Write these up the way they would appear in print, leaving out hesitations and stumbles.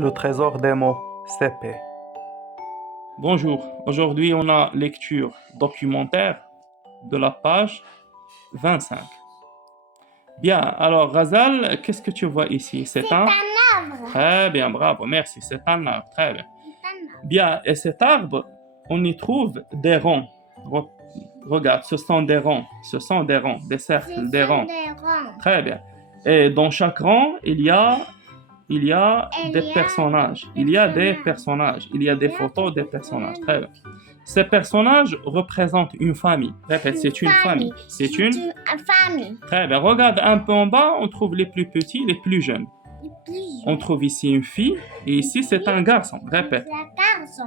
Le trésor des mots, CP. Bonjour, aujourd'hui on a lecture documentaire de la page 25. Bien, alors Ghazal, qu'est-ce que tu vois ici? C'est un arbre. Très bien, bravo, merci, c'est un arbre, très bien. C'est un arbre. Bien, et cet arbre, on y trouve des ronds. Regarde, ce sont des ronds, des cercles, des ronds. Très bien. Et dans chaque rang, il y a des personnages. Il y a des photos des personnages. Très bien. Ces personnages représentent une famille. Répète, c'est une famille. C'est une famille. Très bien. Regarde un peu en bas, on trouve les plus petits, les plus jeunes. On trouve ici une fille et ici c'est un garçon. Répète.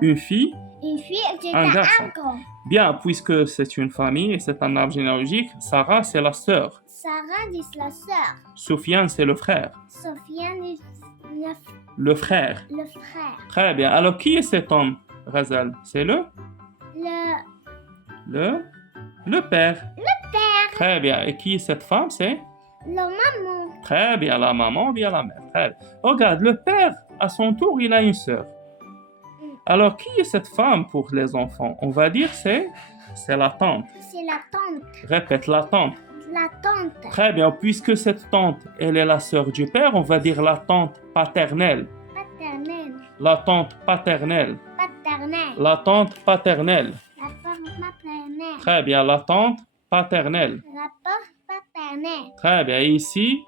Une fille, c'est un un garçon. arbre. Bien, puisque c'est une famille et c'est un arbre généalogique, Sarah c'est la sœur. Sarah est la sœur. Soufiane c'est le frère. Sofiane est Le frère. le frère. Très bien. Alors qui est cet homme, Ghazal? C'est le père. Très bien. Et qui est cette femme? C'est Le maman. très bien la maman ou bien la mère. Très bien. Regarde, le père, à son tour, il a une sœur. Alors, qui est cette femme pour les enfants? On va dire c'est la tante. C'est la tante. Répète, la tante. La tante. Très bien. Puisque cette tante, elle est la sœur du père, on va dire la tante paternelle. Paternelle. La tante paternelle. Paternelle. La tante paternelle. La part maternelle. Très bien. La tante paternelle. La part paternelle. Très bien. Et ici,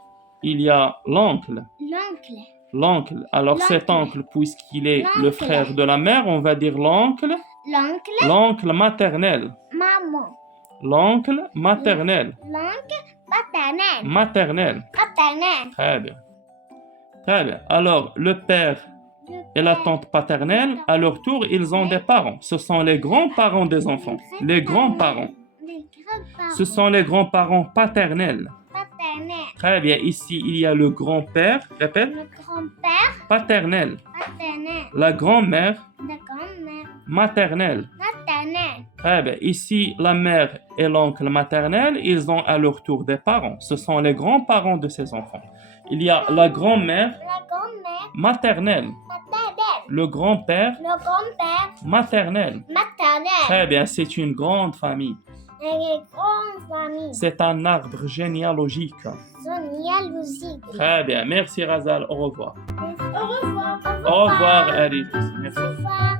il y a l'oncle. L'oncle. L'oncle. Alors L'oncle. cet oncle, puisqu'il est le L'oncle. frère de la mère, on va dire l'oncle. L'oncle. L'oncle maternel. Maman. L'oncle maternel. L'oncle paternelle. Maternel. Paternelle. Très bien. Très bien. Alors, le père et la tante paternelle, à leur tour, ils ont des parents. Ce sont les grands-parents des enfants. Les grands-parents. Les grands-parents. Ce sont les grands-parents paternels. Paternelle. Très bien. Ici, il y a le grand-père. Répète. Le grand-père. Paternel. Paternelle. La grand-mère. La grand-mère. Maternelle. Maternelle. Très bien. Ici, la mère et l'oncle maternel, ils ont à leur tour des parents. Ce sont les grands-parents de ces enfants. Il y a la grand-mère La grand-mère. maternelle. Maternelle. Le grand-père Le grand-père. maternel. Maternelle. Très bien, c'est une grande famille. Et les grandes familles. C'est un arbre généalogique. Généalogique. Très bien, merci Razal, au revoir. Au revoir. Au revoir, Arif. Merci. Au revoir.